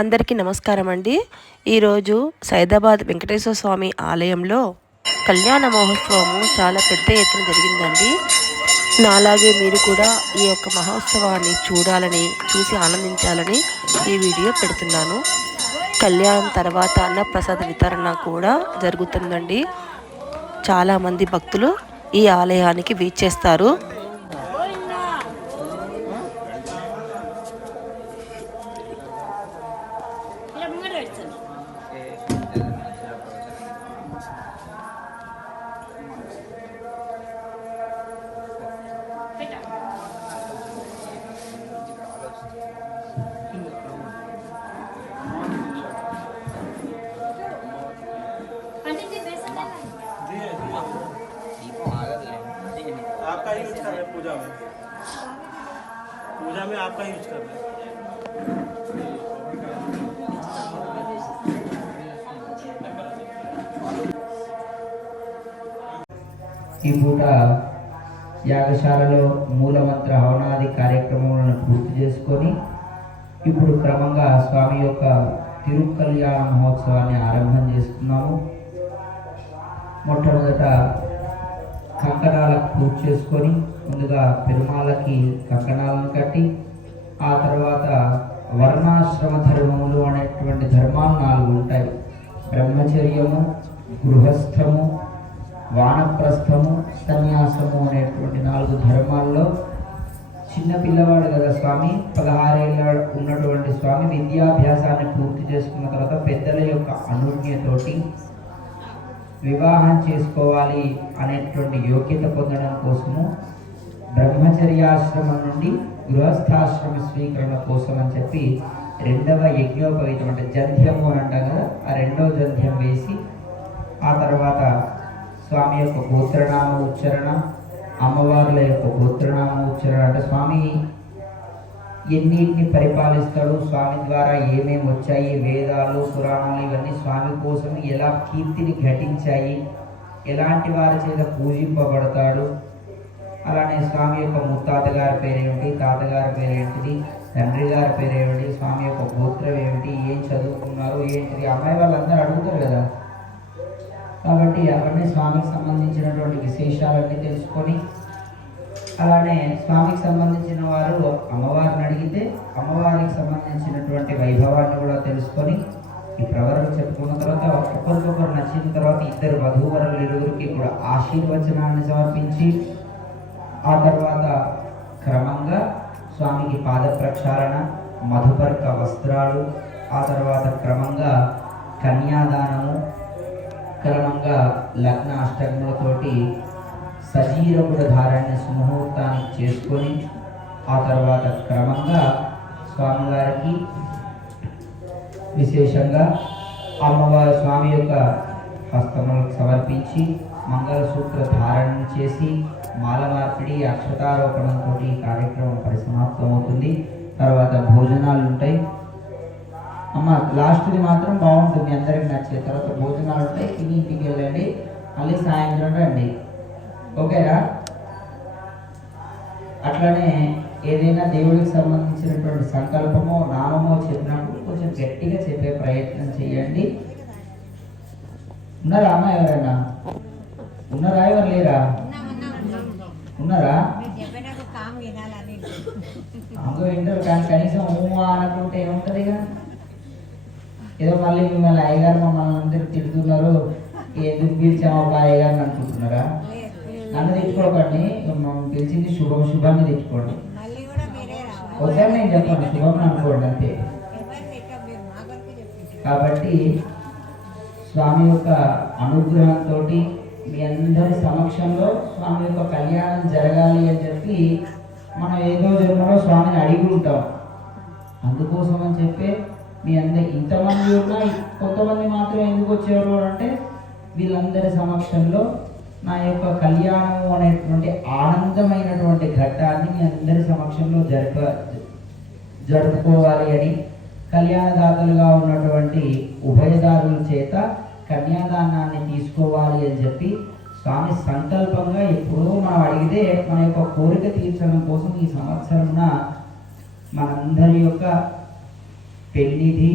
అందరికీ నమస్కారం అండి ఈరోజు సైదాబాద్ వెంకటేశ్వర స్వామి ఆలయంలో కళ్యాణ మహోత్సవము చాలా పెద్ద ఎత్తున జరిగిందండి. నాలాగే మీరు కూడా ఈ యొక్క మహోత్సవాన్ని చూడాలని చూసి ఆనందించాలని ఈ వీడియో పెడుతున్నాను. కళ్యాణం తర్వాత అన్నప్రసాద వితరణ కూడా జరుగుతుందండి. చాలామంది భక్తులు ఈ ఆలయానికి వీచేస్తారు आपका ही यूज कर रहे हैं पूजा में पूजा में आपका यूज कर रहे हैं ఈ పూట యాగశాలలో మూలమంత్ర హవనాది కార్యక్రమాలను పూర్తి చేసుకొని ఇప్పుడు క్రమంగా స్వామి యొక్క తిరుకల్యాణ మహోత్సవాన్ని ఆరంభం చేసుకున్నాము మొట్టమొదట కంకణాలకు పూజ చేసుకొని ముందుగా పెరుమాలకి కంకణాలను కట్టి ఆ తర్వాత వర్ణాశ్రమ ధర్మములు అనేటువంటి ధర్మాలు నాలుగు ఉంటాయి. బ్రహ్మచర్యము గృహస్థము వానప్రస్థము సన్యాసము అనేటువంటి నాలుగు ధర్మాల్లో చిన్న పిల్లవాడు కదా స్వామి పదహారేళ్ళ ఉన్నటువంటి స్వామి విద్యాభ్యాసాన్ని పూర్తి చేసుకున్న తర్వాత పెద్దల యొక్క అనుజ్ఞతోటి వివాహం చేసుకోవాలి అనేటువంటి యోగ్యత పొందడం కోసము బ్రహ్మచర్యాశ్రమం నుండి గృహస్థాశ్రమ స్వీకరణ కోసం అని చెప్పి రెండవ యజ్ఞోపవీతం అంటే జంధ్యము అని అంటాం కదా ఆ రెండవ జంధ్యం వేసి ఆ తర్వాత స్వామి యొక్క గోత్రనామ ఉచ్చారణ అమ్మవార్ల యొక్క గోత్రనామ ఉచ్చారణ అంటే. స్వామి ఎన్నింటిని పరిపాలిస్తాడు? స్వామి ద్వారా ఏమేమి వచ్చాయి? వేదాలు పురాణాలు ఇవన్నీ స్వామి కోసం ఎలా కీర్తిని ఘటించాయి? ఎలాంటి వారి చేత పూజింపబడతాడు? అలానే స్వామి యొక్క ముత్తాత గారి పేరేమిటి తాతగారి పేరేంటిది తండ్రి గారి పేరేమిటి స్వామి యొక్క గోత్రం ఏమిటి? ఏం చదువుకున్నారు? ఏంటిది? అమ్మాయి వాళ్ళందరూ అడుగుతారు కదా. కాబట్టి అవన్నీ స్వామికి సంబంధించినటువంటి విశేషాలన్నీ తెలుసుకొని అలానే స్వామికి సంబంధించిన వారు అమ్మవారిని అడిగితే అమ్మవారికి సంబంధించినటువంటి వైభవాన్ని కూడా తెలుసుకొని ఈ ప్రవరణ చెప్పుకున్న తర్వాత ఒకరికొకరు నచ్చిన తర్వాత ఇద్దరు వధూవరులు ఇరువురికి కూడా ఆశీర్వచనాన్ని సమర్పించి ఆ తర్వాత క్రమంగా స్వామికి పాద ప్రక్షాళన మధుపర్క వస్త్రాలు ఆ తర్వాత క్రమంగా కన్యాదానము క్రమంగా లగ్న అష్టములతోటి సజీరముల ధారాన్ని సుముహూర్తానికి చేసుకొని ఆ తర్వాత క్రమంగా స్వామివారికి విశేషంగా అమ్మవారి స్వామి యొక్క హస్తములకు సమర్పించి మంగళసూత్ర ధారణ చేసి మాల మార్పిడి అక్షతారోపణంతో ఈ కార్యక్రమం పరిసమాప్తమవుతుంది. తర్వాత భోజనాలు ఉంటాయి. అమ్మ లాస్ట్ది మాత్రం బాగుంటుంది. అందరికి నచ్చే తర్వాత భోజనాలు ఉంటాయి. తిని ఇంటికి వెళ్ళండి. మళ్ళీ సాయంత్రం రండి. ఓకేరా అట్లనే ఏదైనా దేవుడికి సంబంధించినటువంటి సంకల్పమో నామమో చెప్పినప్పుడు కొంచెం గట్టిగా చెప్పే ప్రయత్నం చేయండి. ఉన్నారా అమ్మ ఎవరైనా? ఉన్నారా? ఎవరు లేరా? ఉన్నారా? అందులో వింటారు కానీ కనీసం ఊమా అనుకుంటే ఏముంటుంది కదా ఏదో మళ్ళీ మిమ్మల్ని అయ్యగారు మమ్మల్ని అందరూ తిడుతున్నారు. ఎందుకు పిలిచామో ఒక అయ్యగారిని అనుకుంటున్నారా? నన్ను తెచ్చుకోకండి మమ్మల్ని పిలిచింది శుభం శుభాన్ని తెచ్చుకోండి వద్దని నేను చెప్పండి శుభం అనుకోండి అంతే. కాబట్టి స్వామి యొక్క అనుగ్రహంతో మీ అందరి సమక్షంలో స్వామి యొక్క కళ్యాణం జరగాలి అని చెప్పి మనం ఏదో జన్మలో స్వామిని అడిగి ఉంటాం. అందుకోసం అని చెప్పి మీ అందరి ఇంతమంది ఉన్నా కొంతమంది మాత్రం ఎందుకు వచ్చేవారు అంటే వీళ్ళందరి సమక్షంలో నా యొక్క కళ్యాణము అనేటువంటి ఆనందమైనటువంటి ఘట్టాన్ని మీ అందరి సమక్షంలో జరప జరుపుకోవాలి అని కళ్యాణదాతలుగా ఉన్నటువంటి ఉభయదారుల చేత కన్యాదానాన్ని తీసుకోవాలి అని చెప్పి స్వామి సంకల్పంగా ఎప్పుడో మనం అడిగితే మన యొక్క కోరిక తీర్చడం కోసం ఈ సంవత్సరమున మనందరి యొక్క పెళ్ళిది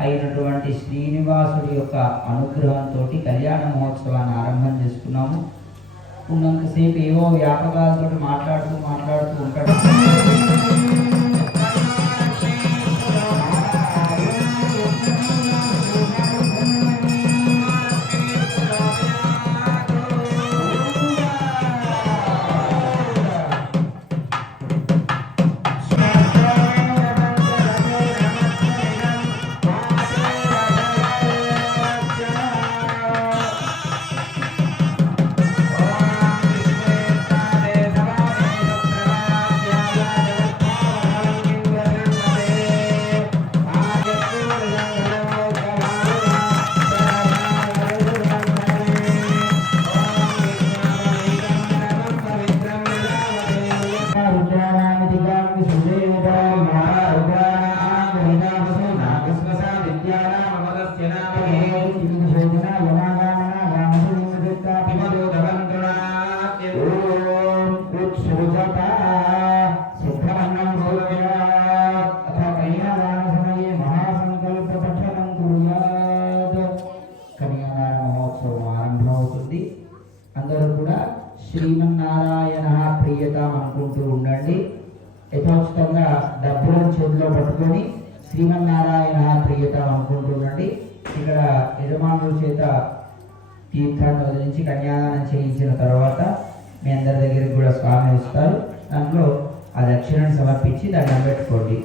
అయినటువంటి శ్రీనివాసుడి యొక్క అనుగ్రహంతో కళ్యాణ మహోత్సవాన్ని ఆరంభం చేసుకున్నాము. ఉన్నంతసేపు ఏవో వ్యాపకాలతో మాట్లాడుతూ మాట్లాడుతూ ఉంటాడు. శ్రీమన్నారాయణ ప్రియతం ఇక్కడ యజమానుల చేత తీర్థాన్ని వదిలించి కన్యాదానం చేయించిన తర్వాత మీ అందరి దగ్గరికి కూడా స్వామి వస్తారు. దాంట్లో ఆ దక్షిణను సమర్పించి దాన్ని పెట్టుకోండి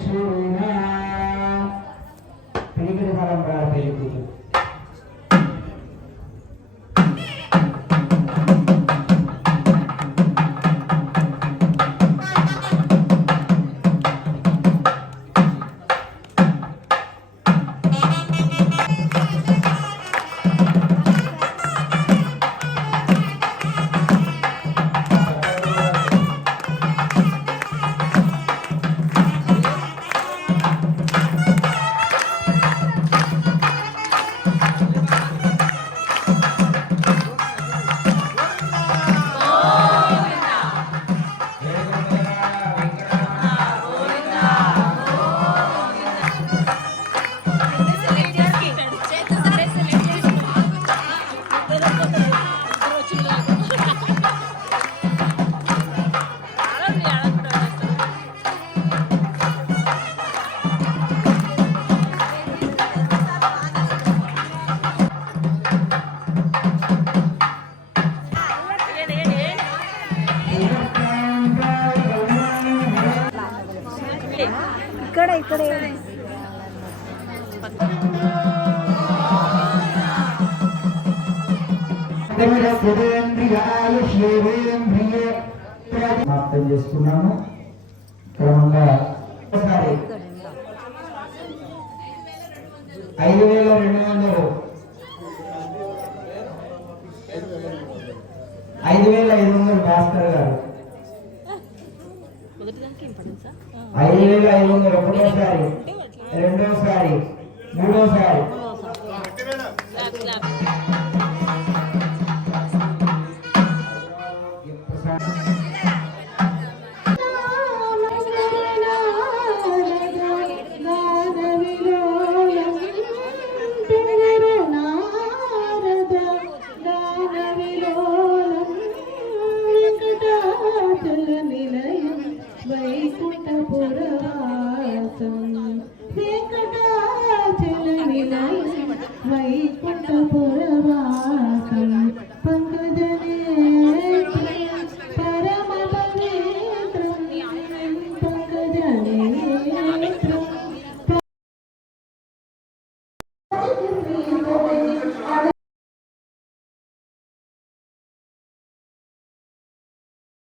to ఇక్కడ ఇక్కడ సమాప్తం చేసుకున్నాము క్రమంగా ఒకసారి ఐదు వేల రెండు వందలు. ఐదు వేల ఐదు వందలు భాస్కర్ గారు. ఐదు వేల ఐదు వందలు ఒకటోసారి రెండోసారి మూడోసారి তারপরে